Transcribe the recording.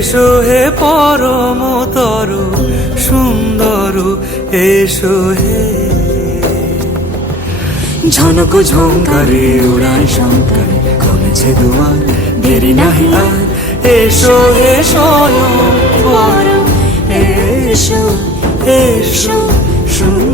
এসো হে পরম তরু সুন্দর, এসো হে। ঝনক ঝঙ্কারে উড়ায় শঙ্কারে খুলেছে দুয়ার, দেরি নাহি আর। এসো হে স্বয়ং বর, এসো এসো সুন্দর।